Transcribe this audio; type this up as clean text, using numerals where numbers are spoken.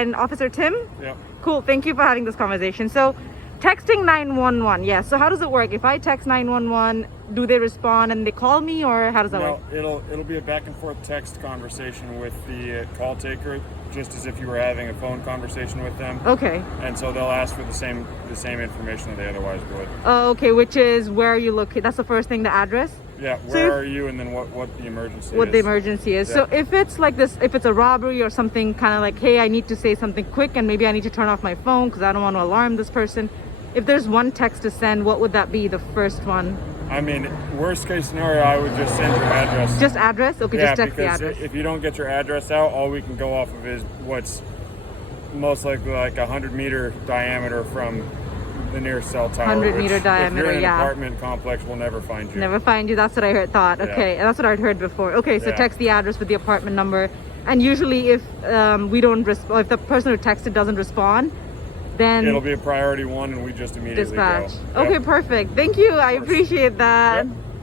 and Officer Tim? Yep. Cool. Thank you for having this conversation. So, texting 911. Yes. So, how does it work? If I text 911, do they respond and they call me, or how does that work? No, it'll be a back and forth text conversation with the call taker, just as if you were having a phone conversation with them. Okay. And so they'll ask for the same information that they otherwise would. Oh, okay. Which is where are you located? That's the first thing, the address. Yeah. Where are you, and then what the emergency What is. the emergency is. Yeah. So if it's like this, if it's a robbery or something, kind of like, hey, I need to say something quick, and maybe I need to turn off my phone because I don't want to alarm this person. If there's one text to send, what would that be? The first one. I mean, worst case scenario, I would just send your address. Just address? Okay, Yeah, just text the because address. if you don't get your address out, all we can go off of is what's most likely like a 100-meter diameter from the nearest cell tower. 100-meter which, diameter, if you're in an yeah. apartment complex, we'll never find you. Never find you. That's what I thought. Yeah. Okay, and that's what I'd heard before. Okay, so Yeah. text the address with the apartment number. And usually if we don't respond, if the person who texted doesn't respond, then It'll be a priority one, and we just immediately dispatch. go. Okay, Yep. perfect. Thank you. I course. appreciate that. Yep.